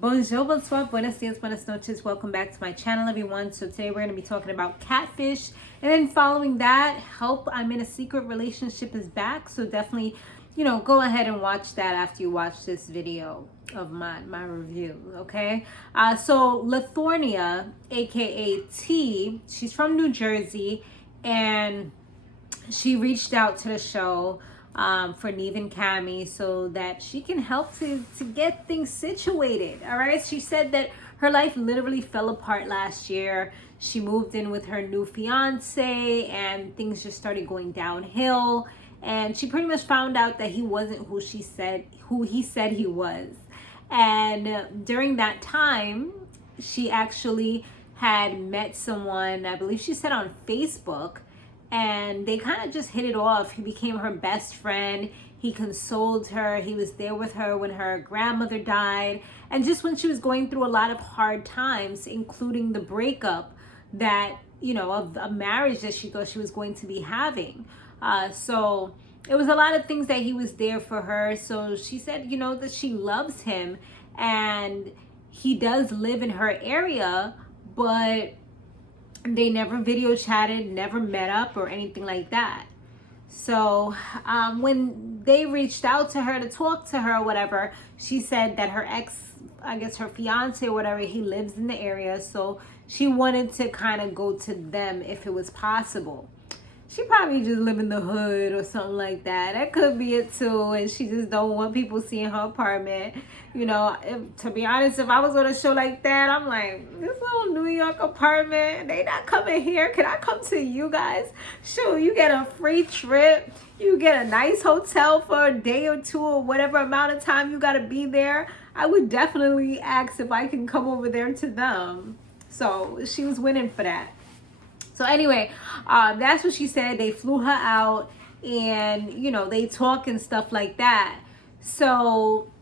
Bonjour, bonsoir, buenos dias, buenas noches. Welcome back to my channel, everyone. So today we're going to be talking about Catfish. And then following that, Help I'm in a Secret Relationship is back. So definitely, go ahead and watch that after you watch this video of my review, okay? So Lathornia, aka T, she's from New Jersey, and she reached out to the show for Neve and Cammy so that she can help to get things situated. All right, she said that her life literally fell apart last year. She moved in with her new fiance and things just started going downhill, and she pretty much found out that he wasn't who he said he was. And during that time, she actually had met someone, I believe she said on Facebook, and they kind of just hit it off. He became her best friend. He consoled her. He was there with her when her grandmother died, and just when she was going through a lot of hard times, including the breakup that, of a marriage that she thought she was going to be having. So it was a lot of things that he was there for her. So she said, that she loves him, and he does live in her area, but they never video chatted, never met up or anything like that. So when they reached out to her to talk to her or whatever, she said that her ex, I guess her fiance or whatever, he lives in the area. So she wanted to kind of go to them if it was possible. She probably just live in the hood or something like that. That could be it too. And she just don't want people seeing her apartment. To be honest, if I was on a show like that, I'm like, this little New York apartment, they not coming here. Can I come to you guys? Sure, you get a free trip. You get a nice hotel for a day or two or whatever amount of time you got to be there. I would definitely ask if I can come over there to them. So she was winning for that. So anyway, that's what she said. They flew her out and, they talk and stuff like that. So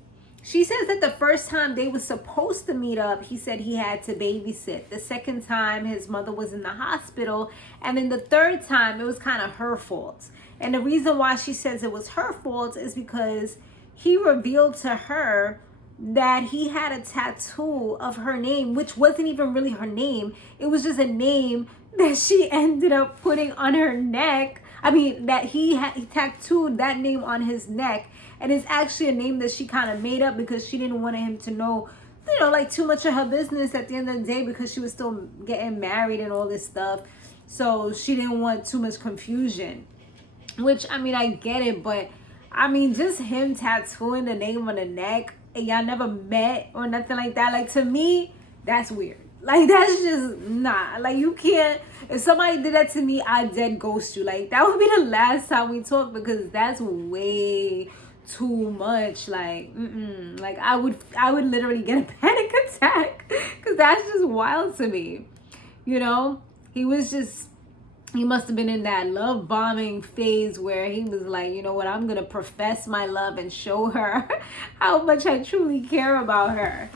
she says that the first time they were supposed to meet up, he said he had to babysit. The second time, his mother was in the hospital. And then the third time, it was kind of her fault. And the reason why she says it was her fault is because he revealed to her that he had a tattoo of her name, which wasn't even really her name. It was just a name that she ended up putting on her neck. I mean, that he tattooed that name on his neck. And it's actually a name that she kind of made up because she didn't want him to know, like too much of her business at the end of the day, because she was still getting married and all this stuff. So she didn't want too much confusion, which, I mean, I get it. But I mean, just him tattooing the name on the neck and y'all never met or nothing like that. Like, to me, that's weird. Like, that's just not, like, you can't, if somebody did that to me, I'd dead ghost you. Like, that would be the last time we talk, because that's way too much. Like, like, I would literally get a panic attack, because that's just wild to me. He must have been in that love bombing phase where he was like, you know what, I'm gonna profess my love and show her how much I truly care about her.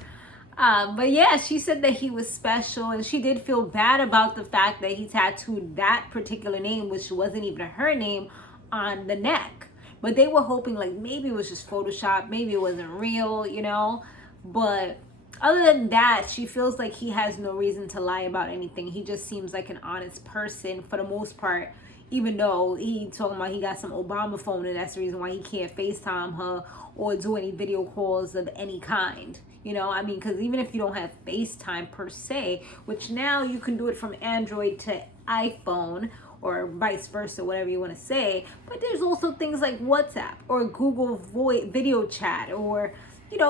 But yeah, she said that he was special, and she did feel bad about the fact that he tattooed that particular name, which wasn't even her name, on the neck. But they were hoping like maybe it was just Photoshop, maybe it wasn't real, But other than that, she feels like he has no reason to lie about anything. He just seems like an honest person for the most part, even though he talking about he got some Obama phone and that's the reason why he can't FaceTime her or do any video calls of any kind. I mean, because even if you don't have FaceTime per se, which now you can do it from Android to iPhone or vice versa, whatever you want to say. But there's also things like WhatsApp or Google video chat, or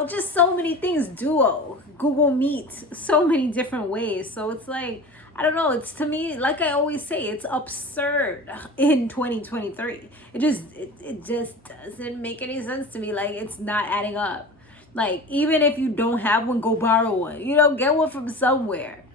just so many things, Duo, Google Meet, so many different ways. So it's like, I don't know, it's, to me, like I always say, it's absurd in 2023. It just doesn't make any sense to me. Like, it's not adding up. Like, even if you don't have one, go borrow one, get one from somewhere.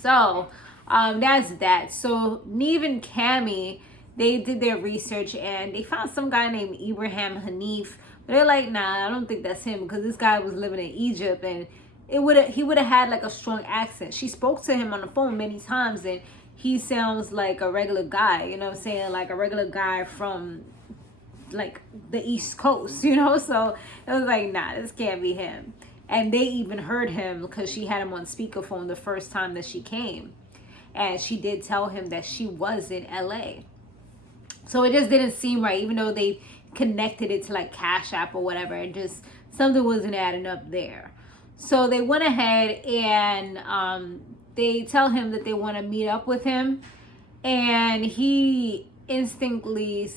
So that's that. So Neve and Cammy, they did their research and they found some guy named Ibraheem Hanif. But they're like, nah, I don't think that's him, because this guy was living in Egypt and he would have had like a strong accent. She spoke to him on the phone many times and he sounds like a regular guy, like a regular guy from like the East Coast, so it was like, nah, this can't be him. And they even heard him because she had him on speakerphone the first time that she came. And she did tell him that she was in LA. So it just didn't seem right, even though they connected it to like Cash App or whatever. It just, something wasn't adding up there. So they went ahead and they tell him that they want to meet up with him. And he instantly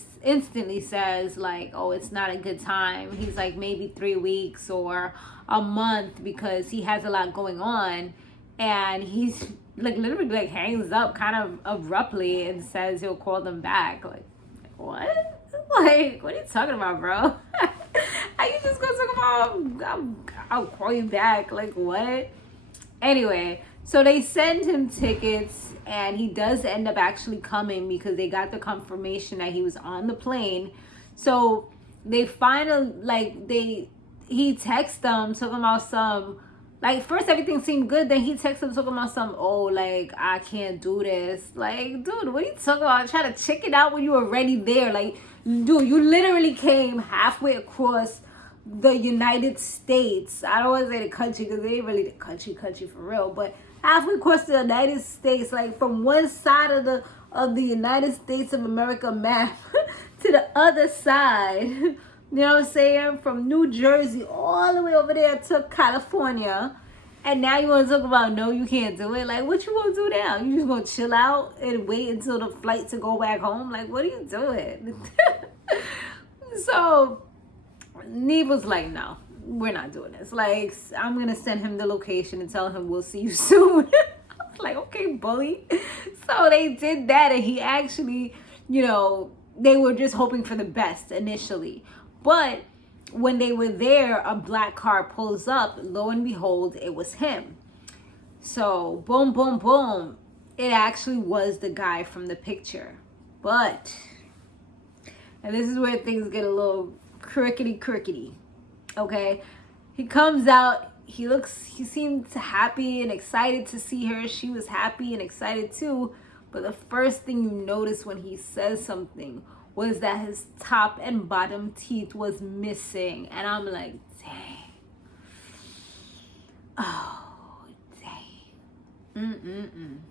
says like, oh, it's not a good time. He's like, maybe 3 weeks or a month, because he has a lot going on. And he's like literally like hangs up kind of abruptly and says he'll call them back. Like, what? Like, what are you talking about, bro? How you just gonna talk about I'll call you back? Like, what? Anyway, so they send him tickets, and he does end up actually coming because they got the confirmation that he was on the plane. So they finally, like, he texts them talking about some, like, first everything seemed good, then he texts them talking about some, oh, like, I can't do this. Like, dude, what are you talking about? Trying to check it out when you were already there. Like, dude, you literally came halfway across the United States. I don't want to say the country because they ain't really the country for real, but halfway across the United States, like from one side of the United States of America map to the other side. You know what I'm saying? From New Jersey all the way over there to California. And now you want to talk about, no, you can't do it? Like, what you going to do now? You just going to chill out and wait until the flight to go back home? Like, what are you doing? So Neve was like, no, we're not doing this. Like, I'm going to send him the location and tell him we'll see you soon. I was like, okay, bully. So they did that, and he actually, you know, they were just hoping for the best initially. But when they were there, a black car pulls up. Lo and behold, it was him. So boom, boom, boom. It actually was the guy from the picture. But, and this is where things get a little crickety. Okay? He comes out. He seemed happy and excited to see her. She was happy and excited too. But the first thing you notice when he says something was that his top and bottom teeth was missing. And I'm like, dang. Oh, dang.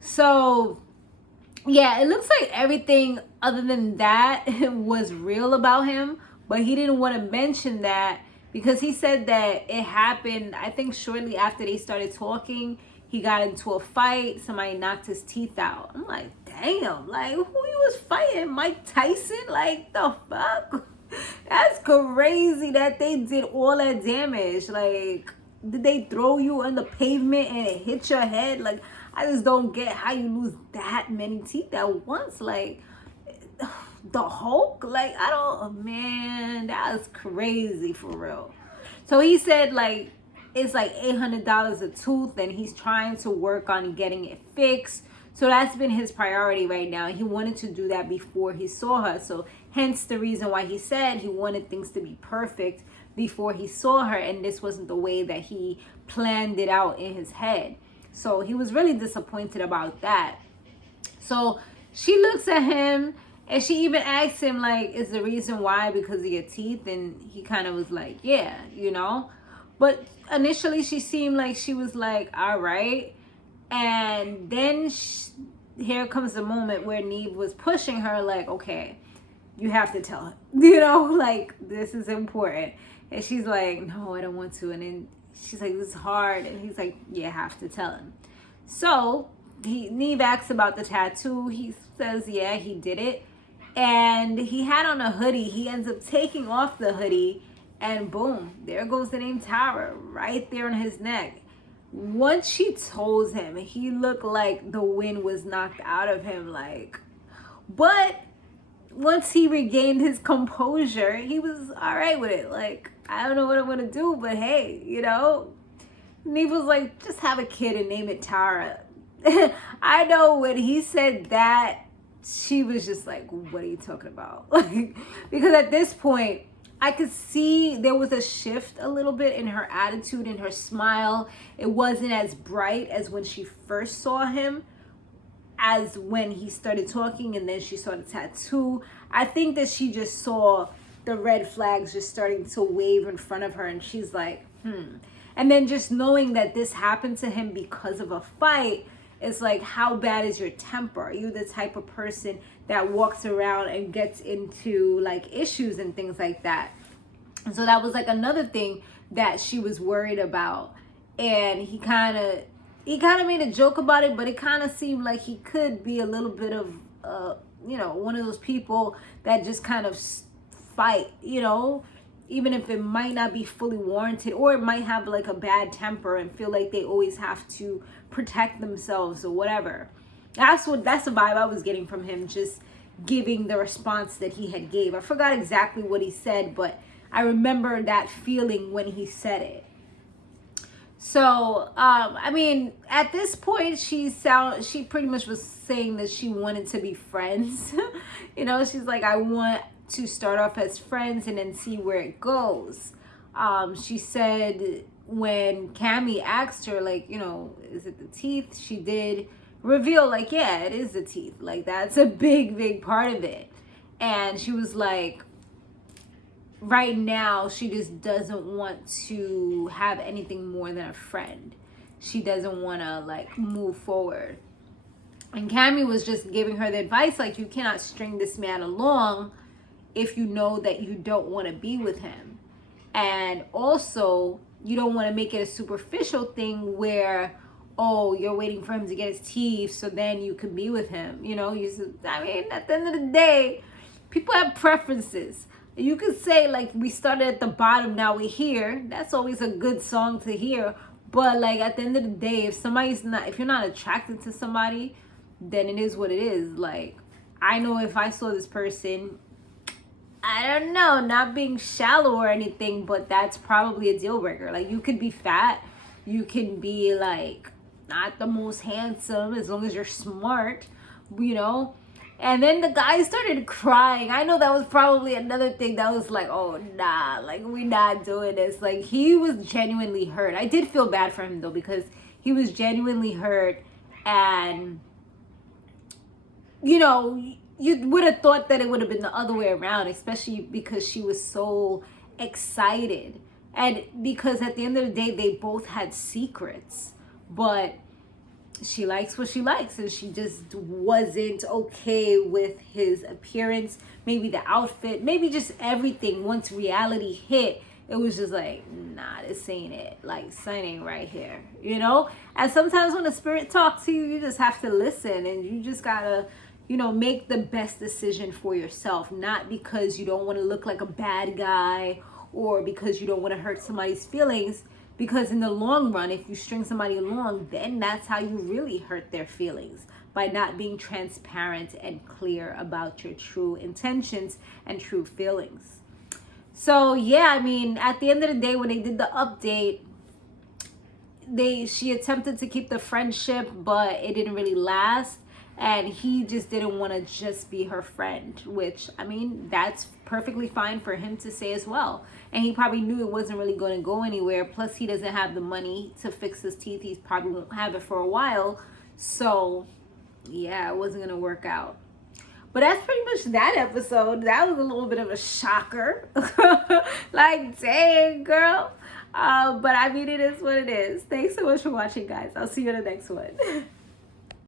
So, yeah, it looks like everything other than that was real about him. But he didn't want to mention that because he said that it happened, I think, shortly after they started talking. He got into a fight. Somebody knocked his teeth out. I'm like, damn, like, who you was fighting? Mike Tyson? Like, the fuck? That's crazy that they did all that damage. Like, did they throw you on the pavement and it hit your head? Like, I just don't get how you lose that many teeth at once. Like, the Hulk? Like, I don't, oh, man, that's crazy for real. So he said, like, it's like $800 a tooth, and he's trying to work on getting it fixed. So that's been his priority right now. He wanted to do that before he saw her. So hence the reason why he said he wanted things to be perfect before he saw her. And this wasn't the way that he planned it out in his head. So he was really disappointed about that. So she looks at him and she even asks him, like, is the reason why because of your teeth? And he kind of was like, yeah, you know. But initially she seemed like she was like, all right. And then here comes the moment where Neve was pushing her like, okay, you have to tell him, you know, like, this is important. And she's like, no, I don't want to. And then she's like, this is hard. And he's like, you have to tell him. So Neve asks about the tattoo. He says, yeah, he did it. And he had on a hoodie. He ends up taking off the hoodie. And boom, there goes the name Tara right there on his neck. Once she told him, he looked like the wind was knocked out of him. Like, but once he regained his composure, he was all right with it. Like, I don't know what I'm going to do, but hey, you know, Neve was like, just have a kid and name it Tara. I know when he said that, she was just like, what are you talking about? Like, because at this point, I could see there was a shift a little bit in her attitude and her smile. It wasn't as bright as when she first saw him, as when he started talking and then she saw the tattoo. I think that she just saw the red flags just starting to wave in front of her, and she's like, And then just knowing that this happened to him because of a fight, it's like, how bad is your temper? Are you the type of person that walks around and gets into like issues and things like that? And so that was like another thing that she was worried about. And he kind of made a joke about it, but it kind of seemed like he could be a little bit of, one of those people that just kind of fight, even if it might not be fully warranted, or it might have like a bad temper and feel like they always have to protect themselves or whatever. That's the vibe I was getting from him, just giving the response that he had gave. I forgot exactly what he said, but I remember that feeling when he said it. So, at this point, she pretty much was saying that she wanted to be friends. She's like, I want to start off as friends and then see where it goes. She said when Cammy asked her, like, is it the teeth? She did reveal, like, yeah, it is the teeth. Like, that's a big, big part of it. And she was like, right now, she just doesn't want to have anything more than a friend. She doesn't want to, like, move forward. And Cammy was just giving her the advice, like, you cannot string this man along if you know that you don't want to be with him. And also, you don't want to make it a superficial thing where, oh, you're waiting for him to get his teeth so then you can be with him. At the end of the day, people have preferences. You could say, like, we started at the bottom, now we're here. That's always a good song to hear. But, like, at the end of the day, if you're not attracted to somebody, then it is what it is. Like, I know if I saw this person, I don't know, not being shallow or anything, but that's probably a deal breaker. Like, you could be fat, you can be, like, not the most handsome, as long as you're smart, And then the guy started crying. I know that was probably another thing that was like, oh, nah, like, we're not doing this. Like, he was genuinely hurt. I did feel bad for him, though, because he was genuinely hurt. And, you would have thought that it would have been the other way around, especially because she was so excited. And because at the end of the day, they both had secrets. But she likes what she likes, and she just wasn't okay with his appearance, maybe the outfit, maybe just everything. Once reality hit, it was just like, nah, this ain't it. Like, sign ain't right here, And sometimes when the spirit talks to you, you just have to listen, and you just gotta, make the best decision for yourself, not because you don't want to look like a bad guy or because you don't want to hurt somebody's feelings. Because in the long run, if you string somebody along, then that's how you really hurt their feelings, by not being transparent and clear about your true intentions and true feelings. So, yeah, at the end of the day, when they did the update, she attempted to keep the friendship, but it didn't really last. And he just didn't want to just be her friend, which, that's perfectly fine for him to say as well. And he probably knew it wasn't really going to go anywhere. Plus, he doesn't have the money to fix his teeth. He probably won't have it for a while. So, yeah, it wasn't going to work out. But that's pretty much that episode. That was a little bit of a shocker. Like, dang, girl. But, it is what it is. Thanks so much for watching, guys. I'll see you in the next one.